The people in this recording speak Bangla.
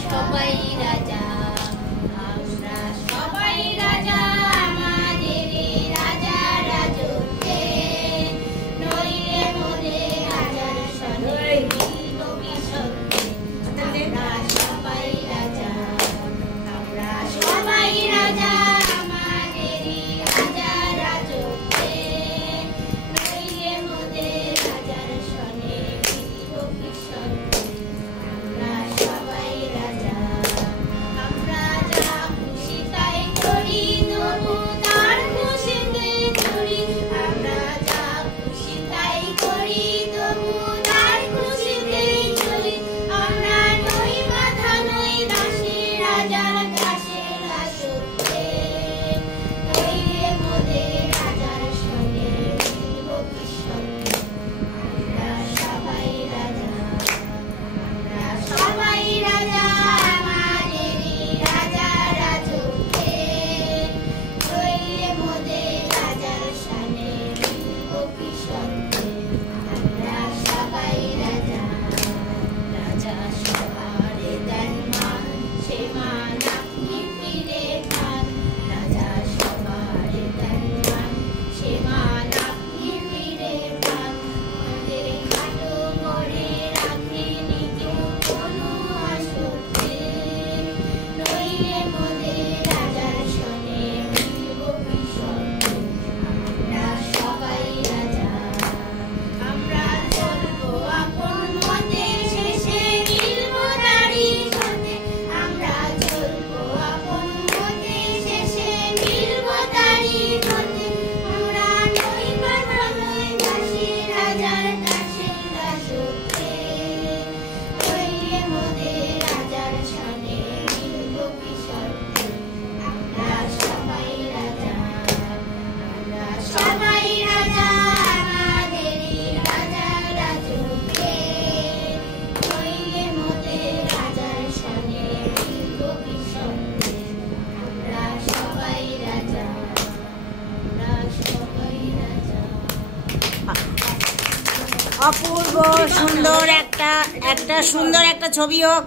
সবাই রাজা, আমরা সবাই রাজা, আমাদের রাজা রাজত্বে নইলে মোদের রাজার সনে ভবিষ্যতে। আমরা সবাই রাজা, আমরা সবাই রাজা, আমাদের রাজা রাজত্বে নইলে মোদের রাজার সনে ভবিষ্যতে। আমরা সবাই রাজা, আমরা যা খুশি তাই করি, তবু তার খুশিতে চলি। আমরা যা খুশি তাই করি, তবু তার খুশিতেই চলি। আমরা নই মাথা নই দাসী, রাজার দাসের দাসত্বে নইলে মোদের রাজার সনে ভবিষ্যতে। আমরা সবাই রাজা, আমরা সবাই রাজা, আমাদের রাজা রাজত্বে নইলে মোদের রাজার সনে ভবিষ্যতে। আমরা সবাই রাজা, রাজা সবার দেন মান, সে মান আপনি ফিরে পান। রাজা সবার দেন মান, সে মান আপনি ফিরে পান। আমাদের খাটো করে রাখেনি কেউ কোনো আসক্তি, নইলে মোদের রাজার সনে ভবিষ্যতে। আমরা সবাই রাজা, আমরা চলবো আপন মতে, শেষে মিলব তারই সাথে। আমরা চলবো আপন মতে, শেষে মিলব তারই সাথে। আমরা নই বাধা নই দাসী, রাজার দাসের দাসত্বে নইলে মোদের রাজার সনে ভবিষ্যতে। আমরা সবাই রাজা, আমরা সবাই রাজা, আমাদের রাজা রাজত্বে নইলে মোদের রাজার সনে ভবিষ্যতে। আমরা সবাই রাজা, আমরা সবাই রাজা। অপূর্ব সুন্দর একটা সুন্দর একটা ছবি হোক।